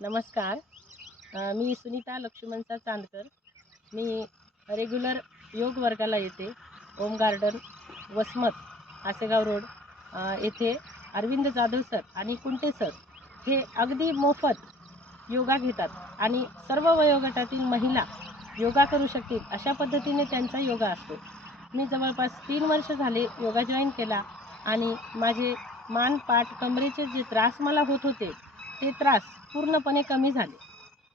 नमस्कार. मी सुनीता लक्ष्मणचा चांदकर. मी रेग्युलर योग वर्गाला येते. ओम गार्डन, वसमत, आसेगाव रोड येथे अरविंद जाधव सर आणि कुंटे सर हे अगदी मोफत योगा घेतात आणि सर्व वयोगटातील महिला योगा करू शकतील अशा पद्धतीने त्यांचा योगा असतो. मी जवळपास 3 वर्ष झाले योगा जॉईन केला आणि माझे मान, पाठ, कमरेचे जे त्रास मला होत होते ते त्रास पूर्णपणे कमी झाले.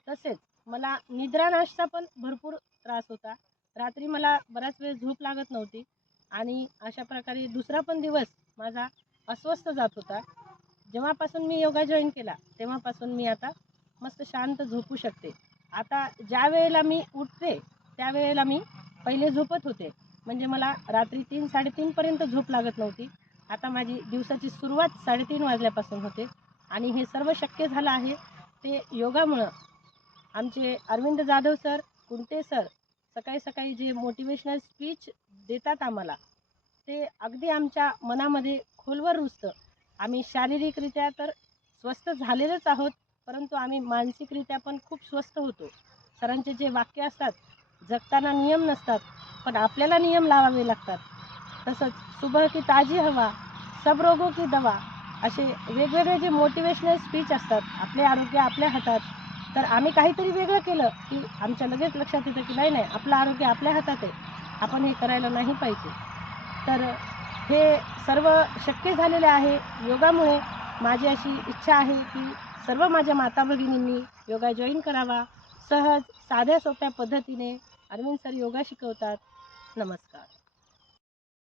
तसेच मला निद्रानाशचा पण भरपूर त्रास होता. रात्री मला बराच वेळ झोप लागत नव्हती आणि अशा प्रकारे दुसरा पण दिवस माझा अस्वस्थ जात होता. जेव्हापासून मी योगा जॉईन केला तेव्हापासून मी आता मस्त शांत झोपू शकते. आता ज्या वेळेला मी उठते त्यावेळेला मी पहिले झोपत होते, म्हणजे मला रात्री 3-3:30 पर्यंत झोप लागत नव्हती. आता माझी दिवसाची सुरुवात 3:30 वाजल्यापासून होते आणि हे सर्व शक्य झालं आहे ते योगामुळं. आमचे अरविंद जाधव सर, कुंटे सर सकाळी सकाळी जे मोटिवेशनल स्पीच देतात आम्हाला, ते अगदी आमच्या मनामध्ये खोलवर रुजतं. आम्ही शारीरिकरित्या तर स्वस्थ झालेलोच आहोत, परंतु आम्ही मानसिकरित्या पण खूप स्वस्थ होतो. सरांचे जे वाक्य असतात, जगताना नियम नसतात पण आपल्याला नियम लावावे लागतात. तसंच सुबह की ताजी हवा, सब रोगों की दवा, असे वेगवेगळे जे मोटिवेशनल स्पीच असतात, आपले आरोग्य आपल्या हातात. तर आम्ही काहीतरी वेगळं केलं की आमच्या लगेच लक्षात येतं की नाही नाही, आपलं आरोग्य आपल्या हातात आहे, आपण हे करायला नाही पाहिजे. तर हे सर्व शक्य झालेले आहे योगामुळे. माझी अशी इच्छा आहे की सर्व माझ्या माता भगिनींनी योगा जॉईन करावा. सहज साध्या सोप्या पद्धतीने अरविंद सर योगा शिकवतात. नमस्कार.